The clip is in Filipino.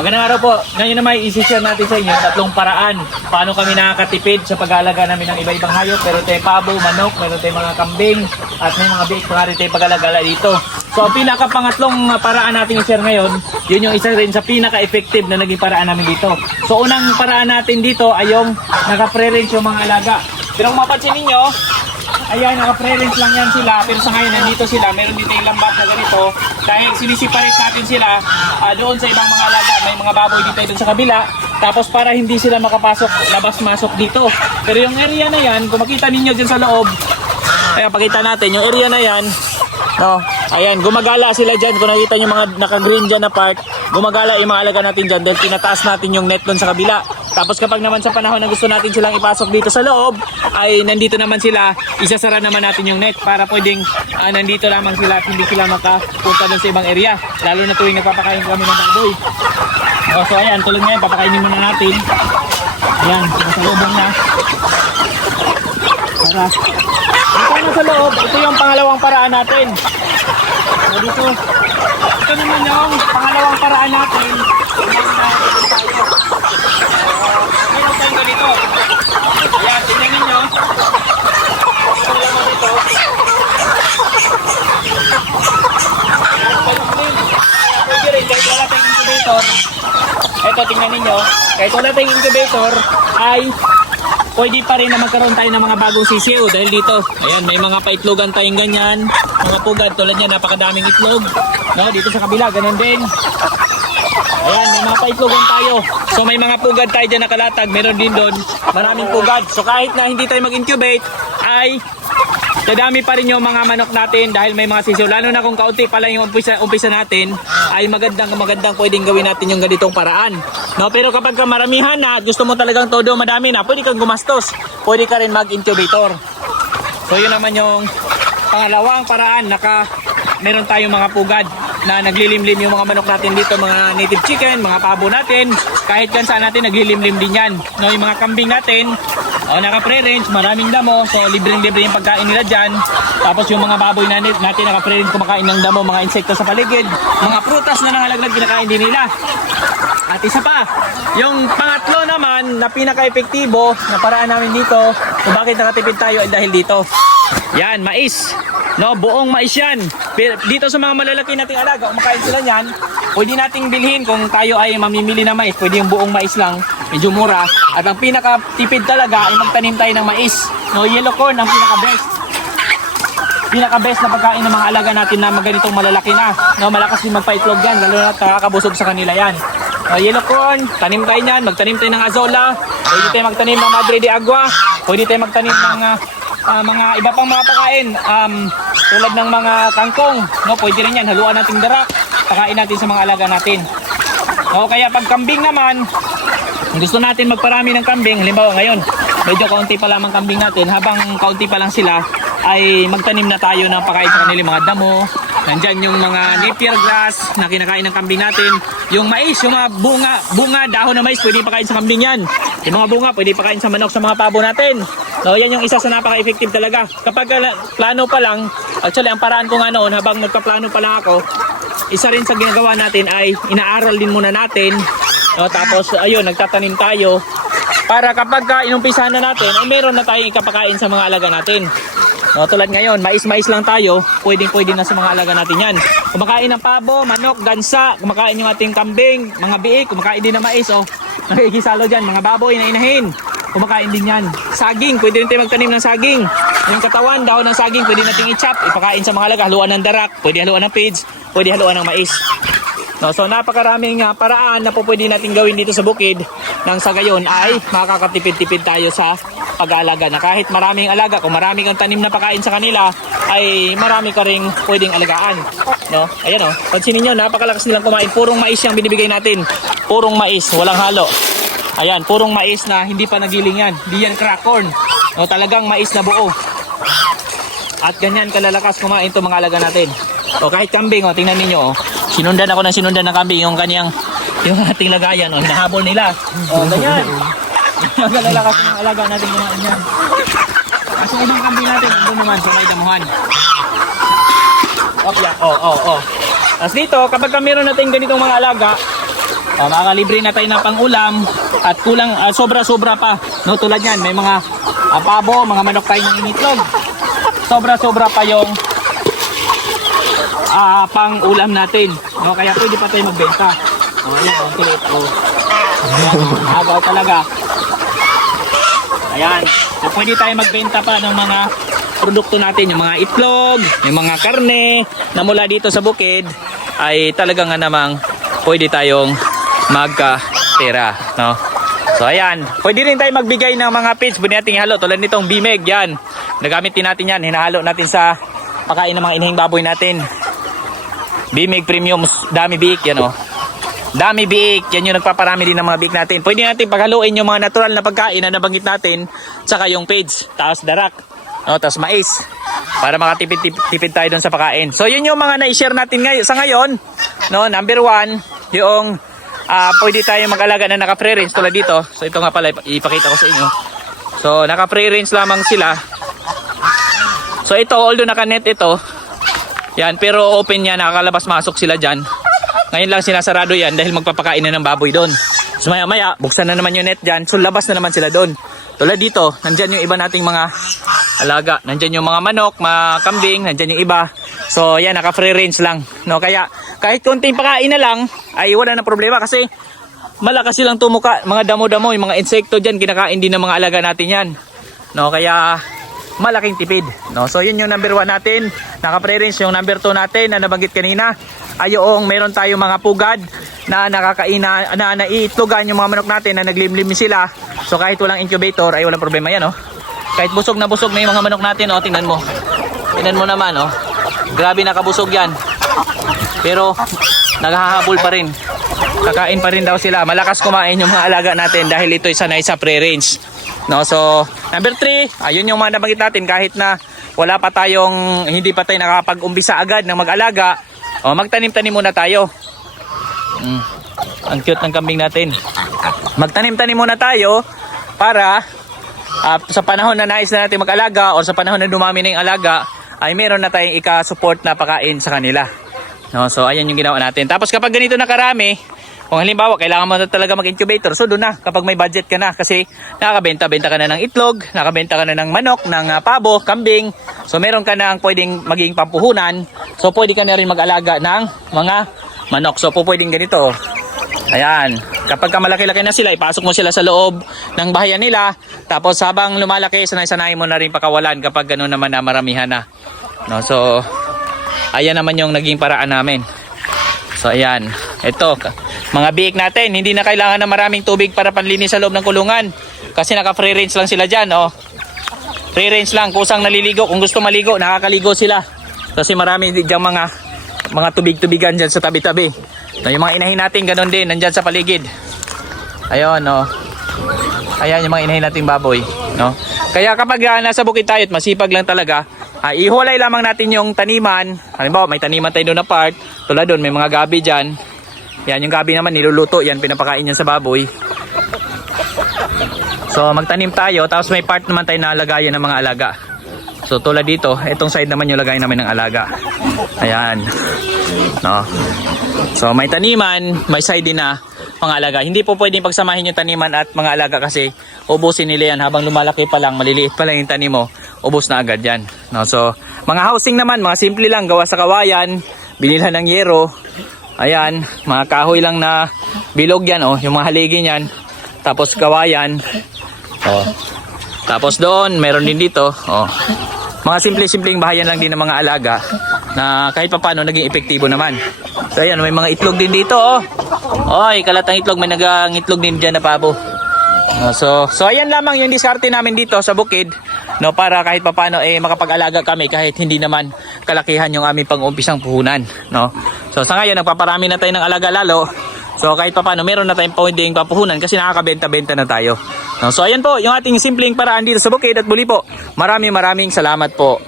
Magandang araw po. Ngayon naman i-share natin sa inyo tatlong paraan paano kami nakakatipid sa pag-aalaga namin ng iba-ibang hayop. Meron tayong pabo, manok, meron tayong mga kambing, at may mga biik pa rin tayong pag-alagala dito. So ang pinaka-pangatlong paraan natin i-share ngayon, yun yung isa rin sa pinaka-effective na naging paraan namin dito. So unang paraan natin dito ay yung naka-pre-range yung mga alaga. Pero kung mapansin ninyo, Ayan, naka-pre-range lang yan sila. Pero sa ngayon, nandito sila. Meron dito yung lambat na ganito. Dahil sinisiparate natin sila ah, doon sa ibang mga alaga. May mga baboy dito doon sa kabila. Tapos para hindi sila makapasok, labas-masok dito. Pero yung area na yan, kung makita ninyo dyan sa loob, kaya pakita natin, yung area na yan, no, ayan, gumagala sila dyan. Kung nakita nyo mga naka-green dyan na part, gumagala yung mga alaga natin dyan dahil tinataas natin yung net doon sa kabila. Tapos kapag naman sa panahon na gusto natin silang ipasok dito sa loob, ay nandito naman sila, isasara naman natin yung net para pwedeng ah, nandito lamang sila at hindi sila makapunta doon sa ibang area. Lalo na tuwing nagpapakain kami ng baboy. Oh, so ayan, tulad ngayon, papakainin muna natin. Ayan, nasa lubong na. Para. Dito na sa loob, ito yung pangalawang paraan natin. So dito, ito naman yung pangalawang paraan natin. Meron tayong ganito. Ayan, tingnan ninyo. Ito lang mo dito. Pwede rin, kahit wala tayong incubator. Ito, tingnan ninyo. Kahit wala tayong incubator, ay pwede pa rin na magkaroon tayo ng mga bagong sisiw dahil dito, ayan, may mga paitlogan tayong ganyan, mga pugad tulad niya, napakadaming itlog. No, dito sa kabila, ganun din. Ayan, may mga paitlogan tayo. So may mga pugad tayo dyan nakalatag, meron din doon, maraming pugad. So kahit na hindi tayo mag-incubate, ay dadami pa rin yung mga manok natin dahil may mga sisiw. Lalo na kung kaunti pa lang yung umpisa, umpisa natin, ay magandang magandang pwedeng gawin natin yung ganitong paraan. No, pero kapag ka maramihan na gusto mo talagang todo madami na, pwede kang gumastos. Pwede ka rin mag-incubator. So yun naman yung pangalawang paraan, naka meron tayong mga pugad na naglilimlim yung mga manok natin dito, mga native chicken, mga pabo natin, kahit saan natin naglilimlim din yan. No, yung mga kambing natin, o naka pre-range, maraming damo, so libreng-libre yung pagkain nila dyan. Tapos yung mga baboy na natin naka pre-range kumakain ng damo, mga insekto sa paligid, mga prutas na nangalaglag kinakain din nila. At isa pa, yung pangatlo naman na pinaka-epektibo na paraan namin dito kung bakit nakatipid tayo ay dahil dito. Yan, mais. No, buong mais yan. Pero Dito sa mga malalaki nating alaga, kumakain sila niyan, pwede nating bilhin kung tayo ay mamimili ng mais. Pwede yung buong mais lang, medyo mura. At ang pinaka-tipid talaga ay magtanim tayo ng mais. No, yellow corn ang pinaka-best pinaka-best na pagkain ng mga alaga natin na maganitong malalaki na. No, malakas din magpa-itlog yan, lalo na nakakabusog sa kanila yan. Uh, yellow corn, tanim tayo niyan, magtanim tayo ng azola, pwede tayo magtanim ng madre de agua, pwede tayo magtanim ng ah, ah, mga iba pang mga pagkain, um, tulad ng mga kangkong, no, pwede rin yan, haluan natin darak, pakain natin sa mga alaga natin. O kaya pag kambing naman, kung gusto natin magparami ng kambing, halimbawa ngayon, medyo kaunti pa lamang kambing natin, habang kaunti pa lang sila, ay magtanim na tayo ng pakain sa kanila mga damo. Nandyan yung mga napier grass na kinakain ng kambing natin. Yung mais, yung mga bunga, bunga, dahon na mais, pwede pakain sa kambing yan. Yung mga bunga, pwede pakain sa manok sa mga pabo natin. So, yan yung isa sa napaka-effective talaga. Kapag plano pa lang, actually, ang paraan ko nga noon, habang nagpaplano pa lang ako, isa rin sa ginagawa natin ay inaaral din muna natin. No, tapos, ayun, nagtatanim tayo. Para kapag uh, inumpisahan na natin, ay meron na tayong ikapakain sa mga alaga natin. No, tulad ngayon, mais-mais lang tayo, pwedeng-pwede na sa mga alaga natin yan. Kumakain ng pabo, manok, gansa, kumakain yung ating kambing, mga biik, kumakain din ng mais, oh. Nakikisalo dyan, mga baboy na inahin. Kumakain din yan. Saging, pwede rin tayo magtanim ng saging. Yung katawan, dahon ng saging, pwede nating i-chop, ipakain sa mga alaga, haluan ng darak, pwede haluan ng pigs, pwede haluan ng mais. No, so napakaraming uh, paraan na po pwede natin gawin dito sa bukid nang sa gayon ay makakatipid-tipid tayo sa pag-aalaga na kahit maraming alaga, kung marami kang tanim na pakain sa kanila, ay marami ka ring pwedeng alagaan. No? Ayan oh. Pansinin nyo, napakalakas nilang kumain. Purong mais yung binibigay natin. Purong mais, walang halo. Ayan, purong mais na hindi pa nagiling yan. Hindi yan crack corn. No, talagang mais na buo. At ganyan kalalakas kumain to mga alaga natin. O kahit kambing, o, tingnan ninyo, o. Sinundan ako ng sinundan ng kambing, yung kanyang, yung ating lagayan, o, hinahabol nila. O, ganyan. Ang kalalakas ng alaga natin kumain yan. Kaso ibang kambing natin, andun naman sa may damuhan. Opya, o, o, o. Tapos dito, kapag ka meron natin ganitong mga alaga, O, makakalibre na tayo ng pangulam at kulang ah, sobra-sobra pa. No, tulad yan, may mga pabo, mga manok tayo ng initlog. Sobra-sobra pa yung ah pang ulam natin. No, kaya pwede pa tayo magbenta. O, ayan, ang tilit. O. Agaw talaga. Ayan. So, pwede tayo magbenta pa ng mga produkto natin, yung mga itlog, yung mga karne na mula dito sa bukid ay talagang nga namang pwede tayong magkatira, no? So ayan, pwede rin tayo magbigay ng mga feeds, pwede natin ihalo tulad nitong bimeg, yan. Nagamit din natin yan, hinahalo natin sa pakain ng mga inahing baboy natin. Bimeg premium, dami biik, yan o. Dami biik, yan yung nagpaparami din ng mga biik natin. Pwede natin paghaluin yung mga natural na pagkain na nabanggit natin, tsaka yung feeds, taas darak, no, tapos mais, para makatipid-tipid tayo dun sa pakain. So yun yung mga na-share natin ngayon, sa ngayon, no, number one, yung ah pwede tayo mag-alaga na naka-free range tulad dito. So ito nga pala, ip- ipakita ko sa inyo. So naka-free range lamang sila. So ito, although naka-net ito, yan, pero open yan, nakakalabas-masok sila dyan. Ngayon lang sinasarado yan dahil magpapakain na ng baboy doon. So maya maya, buksan na naman yung net dyan, so labas na naman sila doon. Tulad dito, nandyan yung iba nating mga alaga. Nandyan yung mga manok, mga kambing, nandyan yung iba. So yan, naka free range lang. No, kaya kahit konting pakain na lang, ay wala na problema kasi malakas silang tumuka. Mga damo-damo, yung mga insekto dyan, kinakain din ng mga alaga natin yan. No, kaya malaking tipid. No? So yun yung number 1 natin. Naka-pre-range yung number 2 natin na nabanggit kanina. Ay yung meron tayo mga pugad na nakakaina na naiitlogan yung mga manok natin na naglimlim sila. So kahit walang incubator ay walang problema yan, oh. Kahit busog na busog na mga manok natin, oh, tingnan mo. Tingnan mo naman, oh. Grabe nakabusog yan. Pero naghahabol pa rin. Kakain pa rin daw sila. Malakas kumain yung mga alaga natin dahil ito isa na isa pre-range. No, so number 3, ayun yung mga nabanggit natin kahit na wala pa tayong hindi pa tayo nakapag-umbisa agad ng mag-alaga, o magtanim-tanim muna tayo. Mm. Ang cute ng kambing natin. Magtanim-tanim muna tayo para ah, sa panahon na nais na natin mag-alaga o sa panahon na dumami na yung alaga, ay meron na tayong ika-support na pakain sa kanila. No, so ayan yung ginawa natin. Tapos kapag ganito na karami, kung halimbawa kailangan mo na talaga mag-incubator, so doon na kapag may budget ka na kasi nakakabenta-benta ka na ng itlog, nakabenta ka na ng manok, ng ah, pabo, kambing. So meron ka na ang pwedeng maging pampuhunan. So pwede ka na rin mag-alaga ng mga manok. So po pwedeng ganito. Ayan, kapag ka malaki-laki na sila, ipasok mo sila sa loob ng bahayan nila. Tapos habang lumalaki, sanay-sanay mo na rin pakawalan kapag gano'n naman na maramihan na. No, so, ayan naman yung naging paraan namin. So, ayan. Ito, mga biik natin, hindi na kailangan ng maraming tubig para panlinis sa loob ng kulungan. Kasi naka-free range lang sila dyan, oh. Free range lang, kusang naliligo. Kung gusto maligo, nakakaligo sila. Kasi marami diyan mga mga tubig-tubigan dyan sa tabi-tabi. No, yung mga inahin natin, ganun din, nandyan sa paligid. Ayun, no. Ayan yung mga inahin nating baboy, no. Kaya kapag ah, nasa bukid tayo at masipag lang talaga, ah, ihulay lamang natin yung taniman. Halimbawa, may taniman tayo doon na part. Tulad doon, may mga gabi dyan. Yan, yung gabi naman niluluto. Yan, pinapakain yan sa baboy. So, magtanim tayo. Tapos may part naman tayo na lagayan ng mga alaga. So, tulad dito, itong side naman yung lagayan namin ng alaga. Ayan. No. So, may taniman, may side din na mga alaga. Hindi po pwedeng pagsamahin yung taniman at mga alaga kasi ubusin nila yan habang lumalaki pa lang, maliliit pa lang yung tanim mo, ubos na agad yan. No, so, mga housing naman, mga simple lang, gawa sa kawayan, binilhan ng yero, ayan, mga kahoy lang na bilog yan, oh, yung mga haligi niyan, tapos kawayan, oh. Tapos doon, meron din dito, oh. Mga simple-simpleng bahayan lang din ng mga alaga na kahit papano naging epektibo naman. So ayan, may mga itlog din dito, oh. Oy, kalatang itlog, may nagang itlog din dyan na pabo. So, so ayan lamang yung diskarte namin dito sa bukid no para kahit papano eh makapag-alaga kami kahit hindi naman kalakihan yung aming pang-umpisang puhunan no. So sa ngayon nagpaparami na tayo ng alaga lalo. So kahit papano meron na tayong pwedeng papuhunan kasi nakakabenta-benta na tayo. No, so ayan po yung ating simpleng paraan dito sa bukid at muli po. Maraming maraming salamat po.